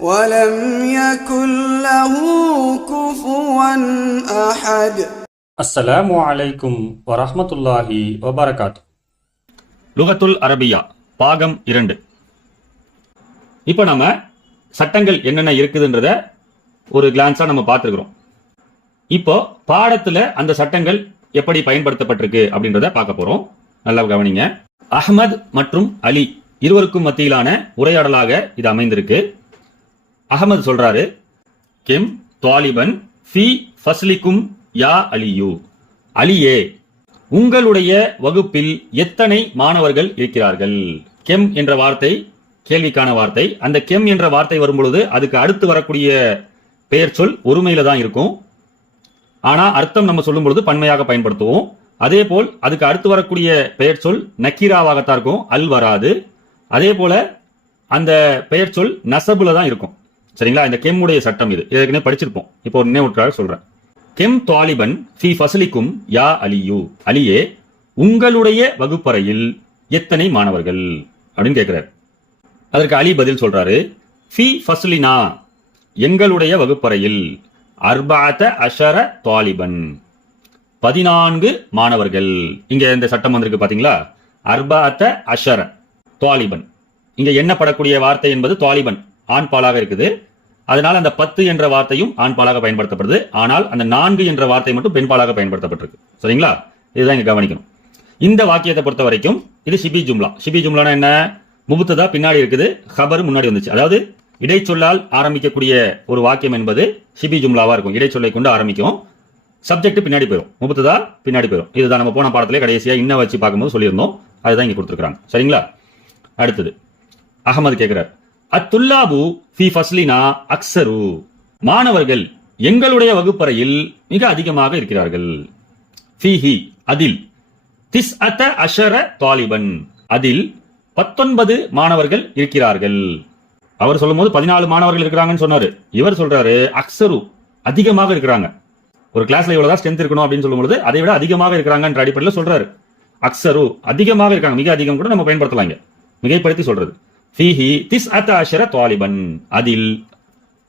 ولم يكن له كفوا أحد அஸ்ஸலாமு அலைக்கும் வரஹ்மத்துல்லாஹி வபரகாத் லுகத்துல் அரபியா பாகம் இரண்டு இப்போ நம்ம சட்டங்கள் என்னென்ன இருக்குதுன்றத ஒரு கிளான்ஸா நம்ம பார்த்துருக்குறோம் இப்போ பாடத்துல அந்த சட்டங்கள் எப்படி பயன்படுத்தப்பட்டிருக்கு அப்படின்றத பார்க்க போறோம் நல்லா கவனிங்க அஹ்மத் மற்றும் அலி இருவருக்கும் மத்தியிலான உரையாடலாக இது அமைந்திருக்கு அகமது சொல்றாரு கெம் தாலிபன் ஃபி ஃபஸ்லிக்கும் யா அலியூ. அலியே உங்களுடைய வகுப்பில் எத்தனை மாணவர்கள் இருக்கிறார்கள்? கெம் என்ற வார்த்தை கேள்விக்கான வார்த்தை. அந்த கெம் என்ற வார்த்தை வரும்பொழுது அதுக்கு அடுத்து வரக்கூடிய பெயர் சொல் ஒருமையில தான் இருக்கும். ஆனா அர்த்தம் நம்ம சொல்லும் பொழுது பன்மையாக பயன்படுத்துவோம். அதே போல் அதுக்கு அடுத்து வரக்கூடிய பெயர் சொல் நக்கீராவாகத்தான் இருக்கும் அல் வராது. அதே போல அந்த பெயர் சொல் நசபுல தான் இருக்கும். சரிங்களா? இந்த கெம்முடைய சட்டம் இது. ஏற்கனவே படிச்சிருப்போம். இப்போ ஒரு நினைவுற்றாக சொல்றேன். கெம் தாலிபன் ஃபி ஃபசலிக்கும் யா அலியு. அலியே உங்களுடைய வகுப்பறையில் எத்தனை மாணவர்கள்? அப்படின்னு கேட்கிறார். அதற்கு அலி பதில் சொல்றாரு ஃபி ஃபஸ்லினா எங்களுடைய வகுப்பறையில் அர்பாத்த அஷர தாலிபன் பதினான்கு மாணவர்கள். இங்க இந்த சட்டம் வந்திருக்கு பாத்தீங்களா? அர்பாத்த அஷர தாலிபன். இங்க படக்கூடிய வார்த்தை என்பது தாலிபன். ஆண் பாலாக இருக்குது. அதனால அந்த பத்து என்ற வார்த்தையும் ஆண் பாலாக பயன்படுத்தப்படுது. ஆனால் அந்த நான்கு என்ற வார்த்தை மட்டும் பெண் பாலாக பயன்படுத்தப்பட்டிருக்கு. சரிங்களா? இதுதான் இங்க கவனிக்கணும். இந்த வாக்கியத்தை பொறுத்த வரைக்கும் இது ஷிபி ஜும்லா. ஷிபி ஜும்லானா என்ன? முபுத்ததா பின்னாடி இருக்குது. ஹபர் முன்னாடி வந்துச்சு. அதாவது இடைச்சொல்லால் ஆரம்பிக்கக்கூடிய ஒரு வாக்கியம் என்பது ஷிபி ஜும்லாவா இருக்கும். இடைச்சொல்லை கொண்டு ஆரம்பிக்கும். சப்ஜெக்ட் பின்னாடி போயிடும் முபுத்ததா பின்னாடி போயிடும் இதுதான் நம்ம போன பாடத்திலே கடைசியா இன்ன வச்சு பார்க்கும்போது சொல்லியிருந்தோம். அதுதான் இங்க கொடுத்துருக்காங்க சரிங்களா? அடுத்தது. அகமது கேட்கிறார் அத்துல்லாபு ஃபி ஃபஸ்லினா அக்ஸரு. மாணவர்கள் எங்களுடைய வகுப்பறையில் மிக அதிகமாக இருக்கிறார்கள். ஃபீஹி அதில் திஸ் அத்த அஷர தாலிபன். அதில் பத்தொன்பது மாணவர்கள் இருக்கிறார்கள். அவர் சொல்லும்போது பதினாலு மாணவர்கள் இருக்கிறாங்கன்னு சொன்னாரு. இவர் சொல்றாரு அக்ஸரு அதிகமாக இருக்கிறாங்க. ஒரு கிளாஸ்ல இவ்வளவுதான் ஸ்ட்ரென்த் இருக்கணும் அப்படின்னு சொல்லும்போது அதை விட அதிகமாக இருக்கிறாங்கன்ற அடிப்படையில் சொல்றாரு. அக்ஸரு அதிகமாக இருக்காங்க. மிக அதிகம் கூட நம்ம பயன்படுத்தலாங்க மிகைப்படுத்தி சொல்றது. ஃபீஹி திஸ் அத்த அஷர தாலிபன். அதில்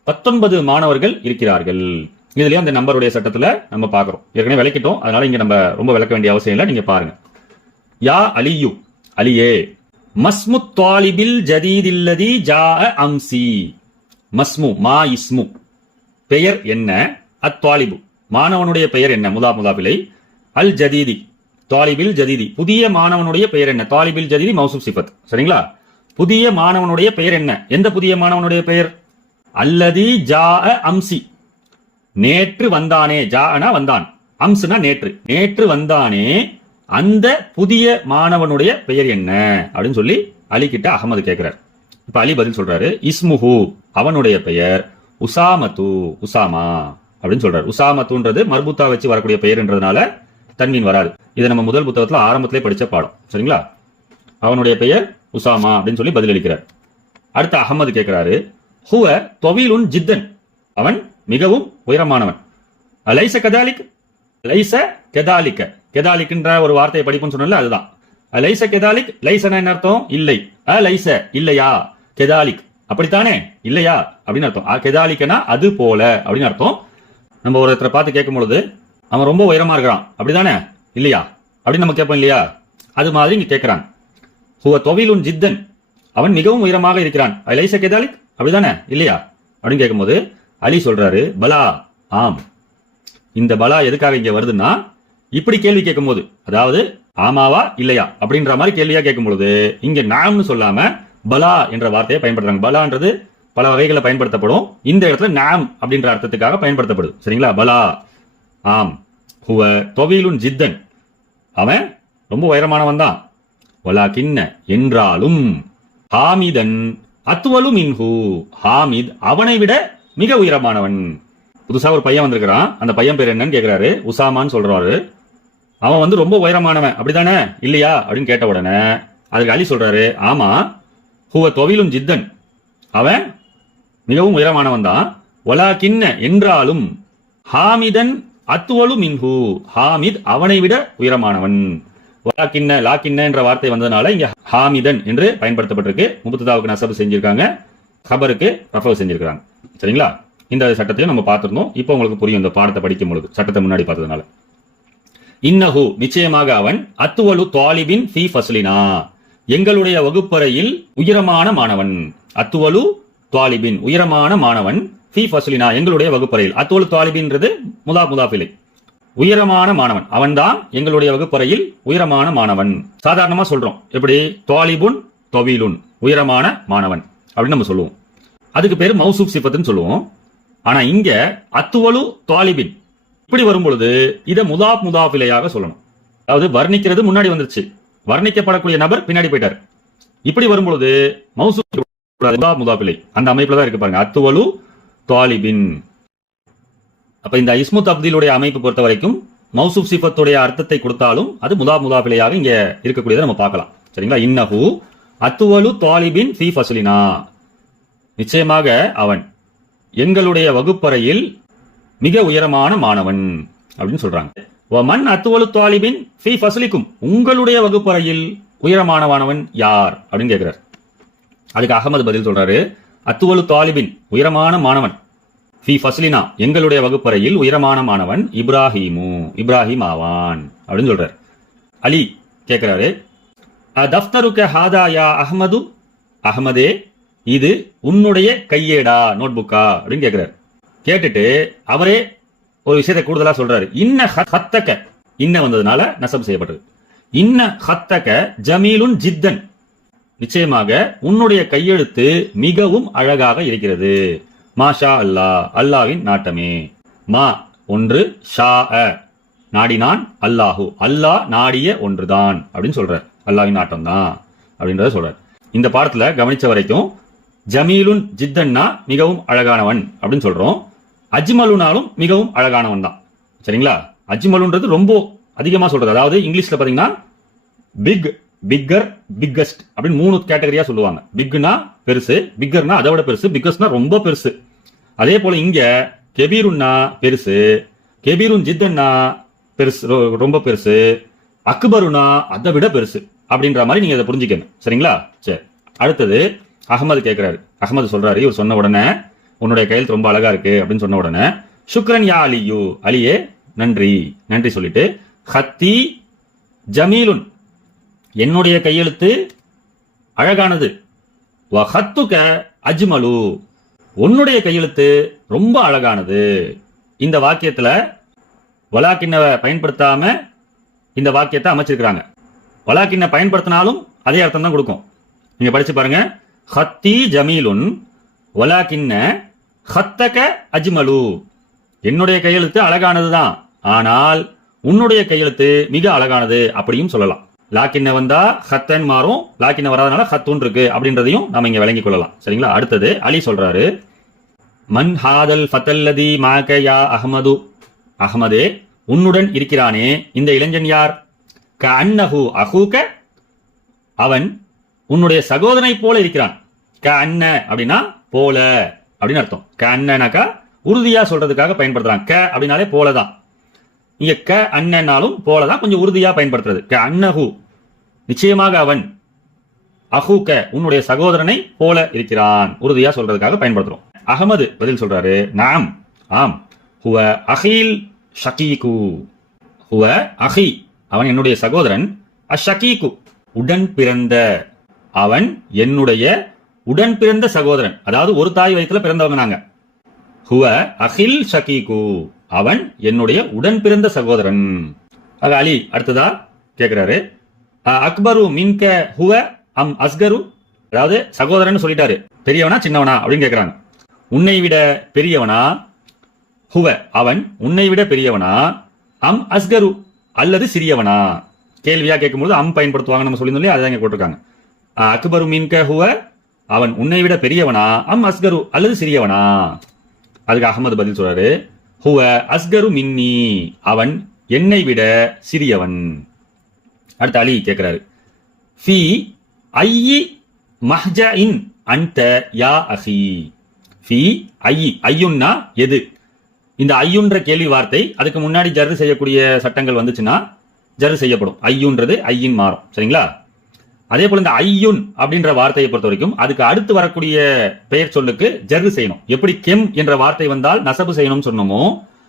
பத்தொன்பது மாணவர்கள் இருக்கிறார்கள். இதுலயும் அந்த நம்பருடைய சட்டத்துல நம்ம பாக்குறோம் ஏற்கனவே விளக்கிட்டோம். அதனால இங்க நம்ம ரொம்ப விளக்க வேண்டிய அவசியம் இல்லை. நீங்க பாருங்க. யா அலியு அலியே மஸ்மு தாலிபில் ஜதீதில்லதி ஜா அம்சி. மஸ்மு மா இஸ்மு. பெயர் என்ன? அத்வாலிபு மாணவனுடைய பெயர் என்ன? முதா முதாபிலை. அல் ஜதீதி. தாலிபில் ஜதீதி. புதிய மாணவனுடைய பெயர் என்ன? தாலிபில் ஜதீதி மௌசூப் சிஃபத். சரிங்களா? புதிய மாணவனுடைய பெயர் என்ன? எந்த புதிய மாணவனுடைய பெயர்? அல்லதி ஜா அம்சி. நேற்று வந்தானே. ஜானா வந்தான். அம்சுனா நேற்று. நேற்று வந்தானே. அந்த புதிய மாணவனுடைய பெயர் என்ன? அப்படின்னு சொல்லி அலி கிட்ட அகமது கேட்கிறார் இப்ப அலி பதில் சொல்றாரு. இஸ்முஹு அவனுடைய பெயர் உசாமத்து உசாமா அப்படின்னு சொல்றாரு. உசாமத்துன்றது மர்புத்தா வச்சு வரக்கூடிய பெயர்ன்றதுனால தன்மீன் வராது இதை நம்ம முதல் புத்தகத்துல ஆரம்பத்திலே படிச்ச பாடம். சரிங்களா? அவனுடைய பெயர் உசாமா அப்படின்னு சொல்லி பதிலளிக்கிறார். அடுத்து அகமது கேட்கிறாரு ஹுவ தொவிலுன் ஜித்தன். அவன் மிகவும் உயரமானவன். லைச கதாலிக் லைச கெதாலிக்க. கெதாலிக்ன்ற ஒரு வார்த்தையை படிப்புன்னு சொன்னல அதுதான். லைச கெதாலிக் லைசனா என்ன அர்த்தம்? இல்லை. அ லைச இல்லையா? கெதாலிக். அப்படித்தானே? இல்லையா? அப்படின்னு அர்த்தம். ஆ கெதாலிக்கனா? அது போல. அப்படின்னு அர்த்தம். நம்ம ஒருத்தரை பார்த்து கேட்கும் பொழுது அவன் ரொம்ப உயரமா இருக்கிறான். அப்படிதானே இல்லையா? அப்படின்னு நம்ம கேட்போம் இல்லையா? அது மாதிரி இங்க கேட்கிறான் ஹுவ தொவிலுன் ஜித்தன் அவன் மிகவும் உயரமாக இருக்கிறான். அலைச கெதாலிக்? அப்படிதானே? இல்லையா? அப்படின்னு கேட்கும்போது அலி சொல்றாரு பலா. ஆம். இந்த பலா எதுக்காக இங்க வருதுன்னா இப்படி கேள்வி கேட்கும்போது அதாவது ஆமாவா? இல்லையா? அப்படின்ற மாதிரி கேள்வியா கேட்கும் பொழுது இங்க நாம்னு சொல்லாம பலா என்ற வார்த்தையை பயன்படுத்துறாங்க. பலான்றது பல வகைகளில் பயன்படுத்தப்படும். இந்த இடத்துல நாம் அப்படின்ற அர்த்தத்துக்காக பயன்படுத்தப்படுது. சரிங்களா? பலா. ஆம். ஹுவ தொவிலுன் ஜித்தன் அவன் ரொம்ப உயரமானவன் தான் வலாக்கின்ன என்றாலும் ஹாமிதன் அத்துவலு மின்ஹு ஹாமித் அவனை விட மிக உயரமானவன். புதுசா ஒரு பையன் வந்திருக்கிறான். அந்த பையன் பேர் என்னன்னு கேக்குறாரு. உசாமான்னு சொல்றாரு. அவன் வந்து ரொம்ப உயரமானவன். அப்படிதானே இல்லையா? அப்படின்னு கேட்ட உடனே அதுக்கு அலி சொல்றாரு. ஆமா. ஹுவ தொவிலும் ஜித்தன். அவன் மிகவும் உயரமானவன் தான். ஒலா கிண்ண என்றாலும் ஹாமிதன் அத்துவலு மின்ஹு ஹாமித் அவனை விட உயரமானவன். வாக்கின்ன லாக்கின்ன என்ற வார்த்தை வந்ததுனால இங்க ஹாமிதன் என்று பயன்படுத்தப்பட்டிருக்கு. முபத்துதாவுக்கு நசபு செஞ்சிருக்காங்க. ஹபருக்கு ரஃபவு செஞ்சிருக்காங்க சரிங்களா? இந்த சட்டத்தையும் நம்ம பார்த்திருந்தோம். இப்போ உங்களுக்கு புரியும் இந்த பாடத்தை படிக்கும் பொழுது சட்டத்தை முன்னாடி பார்த்ததுனால. இன்னஹு நிச்சயமாக அவன் அத்துவலு தாலிபின் ஃபி ஃபஸ்லினா. எங்களுடைய வகுப்பறையில் உயரமான மாணவன். அத்துவலு தாலிபின் உயரமான மாணவன் ஃபி ஃபஸ்லினா எங்களுடைய வகுப்பறையில். அத்துவலு தாலிபின்றது முதா முதாஃபிலை. உயரமான மாணவன். அவன்தான் எங்களுடைய வகுப்பறையில் உயரமான மாணவன். சாதாரணமா சொல்றோம். எப்படி? தாலிபுன் தொவிலுன். உயரமான மாணவன். அப்படின்னு நம்ம சொல்லுவோம். அதுக்கு பேர் மௌசூப் சிபத்துன்னு சொல்லுவோம். ஆனா இங்க அத்துவலு தாலிபின் இப்படி வரும்பொழுது இதை முதாப் முதாஃபிலையாக சொல்லணும். அதாவது வர்ணிக்கிறது முன்னாடி வந்துருச்சு. வர்ணிக்கப்படக்கூடிய நபர் பின்னாடி போயிட்டார். இப்படி வரும்பொழுது மௌசூப் முதாப் முதாஃபிலை. அந்த அமைப்புல தான் இருக்கு பாருங்க. அத்துவலு தாலிபின் அப்ப இந்த இஸ்மு தப்தீலுடைய அமைப்பு பொறுத்த வரைக்கும் மௌசூப் சிஃபத்துடைய அர்த்தத்தை கொடுத்தாலும் அது முதா முதாபிலையாக இங்க இருக்கக்கூடியதை நம்ம பார்க்கலாம். சரிங்களா? இன்னஹு அத்துவலு தாலிபின் ஃபி ஃபசலினா நிச்சயமாக அவன் எங்களுடைய வகுப்பறையில் மிக உயரமான மாணவன் அப்படின்னு சொல்றாங்க. மண் அத்துவலு தாலிபின் ஃபி ஃபசலிக்கும் உங்களுடைய வகுப்பறையில் உயரமான மாணவன் யார் அப்படின்னு கேட்கிறார் அதுக்கு அகமது பதில் சொல்றாரு. அத்துவலு தாலிபின் உயரமான மாணவன். ஃபி ஃபஸ்லினா எங்களுடைய வகுப்பறையில் உயரமான மாணவன் இப்ராஹிமு இப்ராஹிம் ஆவான் அப்படின்னு சொல்றார். அலி கேட்கிறாரு தஃப்தருக்க ஹாதாயா அஹமது? அஹமதே இது உன்னுடைய கையேடா நோட்புக்கா? அப்படின்னு கேட்கிறார் கேட்டுட்டு அவரே ஒரு விஷயத்தை கூடுதலா சொல்றாரு. இன்ன ஹத்தக்க இன்ன வந்ததுனால நசம் செய்யப்பட்டது. இன்ன ஹத்தக்க ஜமீலுன் ஜித்தன். நிச்சயமாக உன்னுடைய கையெழுத்து மிகவும் அழகாக இருக்கிறது. மாஷா அல்லாஹ் அல்லாவின் நாட்டமே. மா ஒன்று ஷா அ. நாடினான் அல்லாஹு. அல்லாஹ் நாடிய ஒன்றுதான் அப்படின்னு சொல்றார். அல்லாவின் நாட்டம் தான் அப்படின்றத சொல்றார். இந்த பாடத்துல கவனிச்ச வரைக்கும் ஜமீலுன் ஜித்தன்னா மிகவும் அழகானவன் அப்படின்னு சொல்றோம். அஜ்மலுனாலும் மிகவும் அழகானவன் தான். சரிங்களா? அஜ்மலுன்றது ரொம்ப அதிகமா சொல்றது. அதாவது இங்கிலீஷ்ல பாத்தீங்கன்னா பிக் பிக்கர் பிக்கஸ்ட் அப்படின்னு மூணு கேட்டகரியா சொல்லுவாங்க. பிக்னா பெருசு பிக்கர்னா அதை விட பெருசு பிக்கஸ்ட்னா ரொம்ப பெருசு. அதே போல இங்க கெபீருன்னா பெருசு கெபீருன் ஜித்தன்னா பெருசு ரொ- ரொம்ப பெருசு அக்பருனா அதை விட பெருசு அப்படின்ற மாதிரி நீங்க அதை புரிஞ்சுக்கணும். சரிங்களா? சரி. அடுத்தது அகமது கேட்கிறாரு அகமது சொல்றாரு இவர் சொன்ன உடனே உன்னுடைய கையெழுத்து ரொம்ப அழகா இருக்கு அப்படின்னு சொன்ன உடனே சுக்ரன் யா அலியு அலியே நன்றி. நன்றி சொல்லிட்டு ஹத்தி ஜமீலுன் என்னுடைய கையெழுத்து அழகானது. வஹத்துக அஜ்மலு. உன்னுடைய கையெழுத்து ரொம்ப அழகானது. இந்த வாக்கியத்துல வலாக்கிண்ணவை பயன்படுத்தாம இந்த வாக்கியத்தை அமைச்சிருக்கிறாங்க. வலாக்கிண்ண பயன்படுத்தினாலும் அதே அர்த்தம் தான் கொடுக்கும். நீங்க படிச்சு பாருங்க. ஹத்தி ஜமீலுன் வலாக்கிண்ண ஹத்தக அஜ்மலு. என்னுடைய கையெழுத்து அழகானது தான் ஆனால் உன்னுடைய கையெழுத்து மிக அழகானது அப்படியும் சொல்லலாம். லாக்கின்ன வந்தா ஹத்தன் மாறும் லாக்கின்ன வராதனால ஹத்துன் இருக்கு அப்படின்றதையும் நாம இங்க விளங்கிக் கொள்ளலாம். சரிங்களா? அடுத்தது அலி சொல்றாரு மன் ஹாதல் ஃபத்தல்லதி மாக யா அஹமது. அஹ்மதே உன்னுடன் இருக்கிறானே இந்த இளைஞன் யார்? க அன்னஹு அஹூக. அவன் உன்னுடைய சகோதரனை போல இருக்கிறான். க அன்ன அப்படின்னா போல அப்படின்னு அர்த்தம். க அண்ணனாக்கா உறுதியா சொல்றதுக்காக பயன்படுத்துறான். க அப்படின்னாலே போலதான். இங்க க அண்ணனாலும் போலதான். கொஞ்சம் உறுதியா பயன்படுத்துறது. க அன்னஹு நிச்சயமாக அவன் அஹூக்க உன்னுடைய சகோதரனை போல இருக்கிறான். உறுதியா சொல்றதுக்காக பயன்படுத்துறோம். அகமது பதில் சொல்றாரு நாம் ஆம் ஹுவ அஹீல் ஷகீகு. ஹுவ அஹி அவன் என்னுடைய சகோதரன் அஷகீகு உடன் பிறந்த அவன் என்னுடைய உடன் பிறந்த சகோதரன். அதாவது ஒரு தாய் வயிற்றுல பிறந்தவங்க நாங்க. ஹுவ அஹில் ஷகீகு அவன் என்னுடைய உடன் பிறந்த சகோதரன். அக அலி அடுத்ததா கேக்குறாரு அக்பரு மின்க ஹுவ அம் அஸ்கரு அதாவது சகோதரன் சொல்லிட்டாரு. பெரியவனா சின்னவனா அப்படின்னு கேட்கிறாங்க உன்னை விட பெரியவனா? ஹுவ அவன் உன்னை விட பெரியவனா? அம் அஸ்கரு அல்லது சிறியவனா? கேள்வியா கேட்கும்போது அம் பயன்படுத்துவாங்க நம்ம சொல்லியிருந்தோம் அதான் இங்க போட்டிருக்காங்க. அக்பரு மின்க ஹுவ அவன் உன்னை விட பெரியவனா? அம் அஸ்கரு அல்லது சிறியவனா? அதுக்கு அகமது பதில் சொல்றாரு. ஹுவ அஸ்கரு மின்னி அவன் என்னை விட சிறியவன். அடுத்து அலி கேட்கிறாரு ஃபி ஐயி மஹ்ஜஇன் அன்த யா அஹி. ஃபி ஐயி ஐயுன்னா எது? இந்த ஐயுன்ற கேள்வி வார்த்தை அதுக்கு முன்னாடி ஜர்ரு செய்யக்கூடிய சட்டங்கள் வந்துச்சுன்னா ஜர்ரு செய்யப்படும். ஐயுன்றது ஐயின் மாறும். சரிங்களா? அதே போல இந்த ஐயுன் அப்படின்ற வார்த்தையை பொறுத்த வரைக்கும் அதுக்கு அடுத்து வரக்கூடிய பெயர் சொல்லுக்கு ஜர்ரு செய்யணும். எப்படி கெம் என்ற வார்த்தை வந்தால் நசபு செய்யணும்னு சொன்னோமோ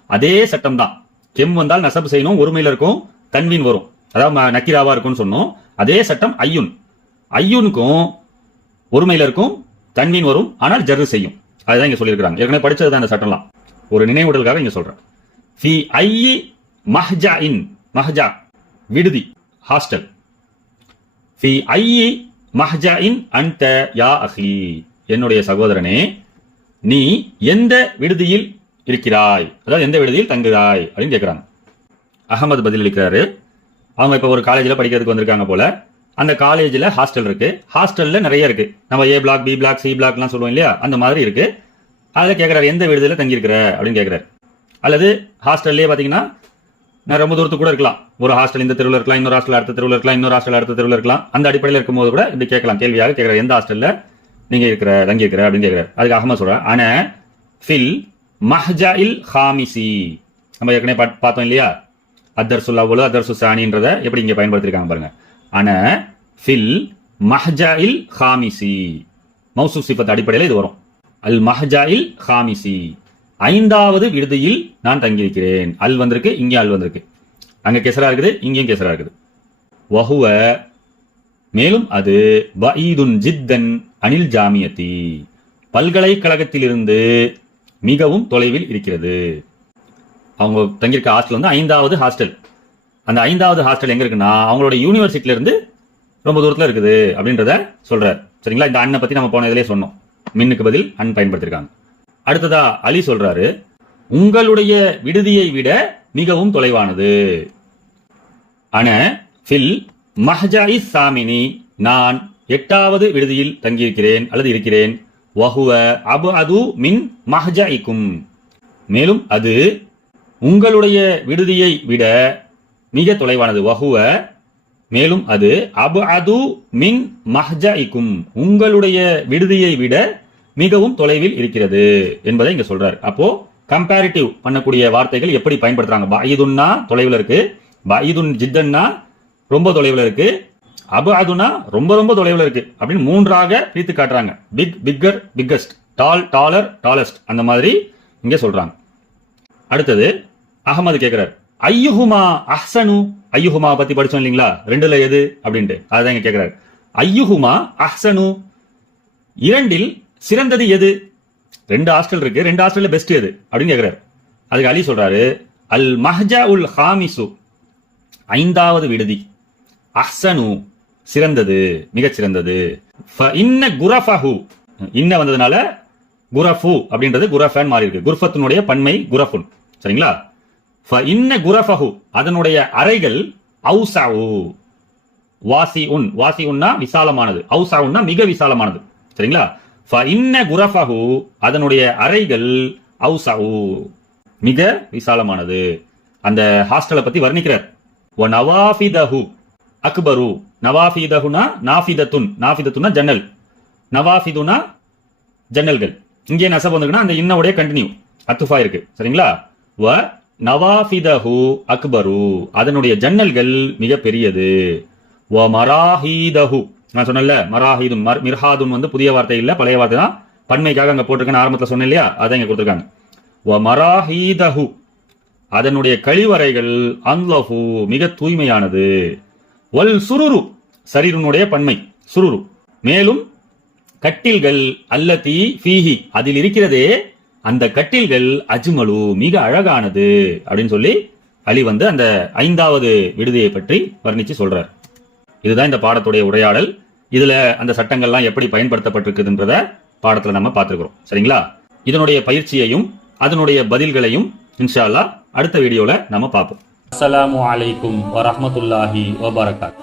அதே சட்டம் தான் கெம் வந்தால் நசபு செய்யணும் ஒருமையில இருக்கும் தன்வீன் வரும். அதாவது நக்கிராவா இருக்கும்னு சொன்னோம். அதே சட்டம் ஐயுன். ஐயுனுக்கும் ஒருமையில இருக்கும் தன்வீன் வரும் ஆனால் ஜர்ரு செய்யும். அதுதான் இங்க சொல்லியிருக்காங்க ஏற்கனவே படிச்சது தான் இந்த சட்டம்லாம். ஒரு நினைவுடலுக்காக இங்க சொல்றேன். ஃபி ஐயி மஹ்ஜா இன் மஹ்ஜா விடுதி ஹாஸ்டல். ஃபி ஐயி மஹ்ஜா இன் அன்ட யா அஹி என்னுடைய சகோதரனே நீ எந்த விடுதியில் இருக்கிறாய்? அதாவது எந்த விடுதியில் தங்குகிறாய்? அப்படின்னு கேட்கிறாங்க அகமது பதிலளிக்கிறாரு அவங்க இப்போ ஒரு காலேஜில் படிக்கிறதுக்கு வந்திருக்காங்க போல அந்த காலேஜில் ஹாஸ்டல் இருக்கு. ஹாஸ்டலில் நிறைய இருக்கு. நம்ம A block B block C பிளாக்லாம் சொல்லுவோம் இல்லையா? அந்த மாதிரி இருக்கு. அதில் கேட்குறாரு எந்த விடுதலில் தங்கியிருக்கிற? அப்படின்னு கேட்குறாரு அல்லது ஹாஸ்டல்லே பார்த்தீங்கன்னா நான் ரொம்ப தூரத்துக்கு கூட இருக்கலாம். ஒரு ஹாஸ்டல் இந்த தெருவில் இருக்கலாம் இன்னொரு ஹாஸ்டல் அடுத்த தெருவில் இருக்கலாம் இன்னொரு ஹாஸ்டல் அடுத்த தெருவில் இருக்கலாம். அந்த அடிப்படையில் இருக்கும்போது கூட இப்படி கேட்கலாம். கேள்வியாக கேட்குற எந்த ஹாஸ்டலில் நீங்க இருக்கிற தங்கி இருக்கிற அப்படின்னு கேட்குறாரு அதுக்கு அகமது சொல்கிறேன் ஆனால் ஃபில் மஹ்ஜா இல் ஹாமிசி நம்ம ஏற்கனவே பார்த்தோம் இல்லையா? அதர் சுல்லாவுலு அதர் சுசானின்றத எப்படி இங்க பயன்படுத்திருக்காங்க பாருங்க. ஆனா ஃபில் மஹ்ஜாஇல் ஹாமிசி. மௌசு சிஃபத் அடிப்படையில் இது வரும். அல் மஹ்ஜாஇல் ஹாமிசி. ஐந்தாவது விடுதியில் நான் தங்கியிருக்கிறேன். அல் வந்திருக்கு இங்கே அல் வந்திருக்கு. அங்க கெசரா இருக்குது இங்கேயும் கெசரா இருக்குது. வஹுவ மேலும் அது பஈதுன் ஜித்தன் அனில் ஜாமியத்தி. பல்கலைக்கழகத்திலிருந்து மிகவும் தொலைவில் இருக்கிறது. அவங்க தங்கியிருக்க ஹாஸ்டல் வந்து ஐந்தாவது ஹாஸ்டல் அந்த ஐந்தாவது ஹாஸ்டல் எங்க இருக்குன்னா அவங்களோட யூனிவர்சிட்டில இருந்து ரொம்ப தூரத்துல இருக்குது அப்படின்றத சொல்றாரு. சரிங்களா? இந்த அண்ணை பத்தி நம்ம போன இதுலயே சொன்னோம். மின்னுக்கு பதில் அன் பயன்படுத்திருக்காங்க அடுத்ததா அலி சொல்றாரு உங்களுடைய விடுதியை விட மிகவும் தொலைவானது. அன ஃபில் மஹஜாயி சாமினி நான் எட்டாவது விடுதியில் தங்கியிருக்கிறேன் அல்லது இருக்கிறேன். வஹுவ அபு அது மின் மஹ்ஜாஇக்கும். மேலும் அது உங்களுடைய விடுதியை விட மிக தொலைவானது. வகுவ மேலும் அது அபு அது மின் மஹ்ஜாய்க்கும் உங்களுடைய விடுதியை விட மிகவும் தொலைவில் இருக்கிறது என்பதை இங்க சொல்றாரு. அப்போ கம்பேரிட்டிவ் பண்ணக்கூடிய வார்த்தைகள் எப்படி பயன்படுத்துறாங்க? பைதுன்னா தொலைவில் இருக்கு. பைதுன் ஜித்தன்னா ரொம்ப தொலைவில் இருக்கு. அபு அதுனா ரொம்ப ரொம்ப தொலைவில் இருக்கு. அப்படின்னு மூன்றாக பிரித்து காட்டுறாங்க. Big bigger biggest tall taller tallest அந்த மாதிரி இங்க சொல்றாங்க. அடுத்தது அகமது கேக்குறார். ஐயுஹுமா அஹ்சனு? ஐயுஹுமா பத்தி படிச்சோம் இல்லைங்களா? ரெண்டுல எது? அப்படின்ட்டு. அதுதான் இங்க கேக்குறாரு. ஐயுஹுமா அஹ்சனு? இரண்டில் சிறந்தது எது? ரெண்டு ஹாஸ்டல் இருக்கு. ரெண்டு ஹாஸ்டல்ல பெஸ்ட் எது? அப்படின்னு கேக்குறாரு. அதுக்கு அலி சொல்றாரு அல் மஹ்ஜா உல் ஹாமிசு. ஐந்தாவது விடுதி. அஹ்சனு? சிறந்தது. மிகச்சிறந்தது இன்ன குரஃபஹு. இன்ன வந்ததுனால குரஃபு அப்படின்றது குரஃபன் மாறி இருக்கு குர்ஃபத்தினுடைய பன்மை குரஃபுன். சரிங்களா? இன்ன குரஃபஹு அதனுடைய அறைகள் அவுசாவு வாசி உன் வாசி உன்னா விசாலமானது. அவுசா உன்னா மிக விசாலமானது. சரிங்களா? ஃப இன்ன குரஃபஹு அதனுடைய அறைகள் அவுசாவு மிக விசாலமானது. அந்த ஹாஸ்டலை பத்தி வர்ணிக்கிறார். ஒ நவாஃபிதஹு அக்பரு. நவாஃபிதஹுனா நாஃபிதத்துன். நாஃபிதத்துனா ஜன்னல். நவாஃபிதுனா ஜன்னல்கள். இங்கே நசப் வந்துக்குன்னா அந்த இன்னவுடைய கண்டினியூ அத்துஃபா இருக்கு. சரிங்களா? வ நவாஃபிதஹு அக்பரு. அதனுடைய ஜன்னல்கள் மிக பெரியது வ மராஹீதஹு. நான் சொன்னேன்ல மராஹீதுன் மர் மிர்ஹாதுன் வந்து புதிய வார்த்தை இல்ல பழைய வார்த்தை தான். பன்மைக்காக அங்க போட்டிருக்கேன்னு ஆரம்பத்துல சொன்னேன் இல்லையா? அதை இங்க கொடுத்துருக்காங்க. வ மராஹீதஹு. அதனுடைய கழிவறைகள் அன்லஃபு மிக தூய்மையானது. வல் சுருரு. சரீரனுடைய பன்மை சுருரு. மேலும் கட்டில்கள் அல்லத்தி ஃபீஹி. அதில் இருக்கிறதே அந்த கட்டில்கள் அஜ்மலு மிக அழகானது அப்படின்னு சொல்லி அலி வந்து அந்த ஐந்தாவது விடுதியை பற்றி வர்ணிச்சு சொல்றார். இதுதான் இந்த பாடத்துடைய உரையாடல். இதுல அந்த சட்டங்கள்லாம் எப்படி பயன்படுத்தப்பட்டிருக்குதுன்றத பாடத்துல நம்ம பார்த்துருக்கிறோம். சரிங்களா? இதனுடைய பயிற்சியையும் அதனுடைய பதில்களையும் இன்ஷா அடுத்த வீடியோல நம்ம பார்ப்போம். அஸ்லாம் அலைக்கும் வரமத்துல்லாஹி வபரகாத்.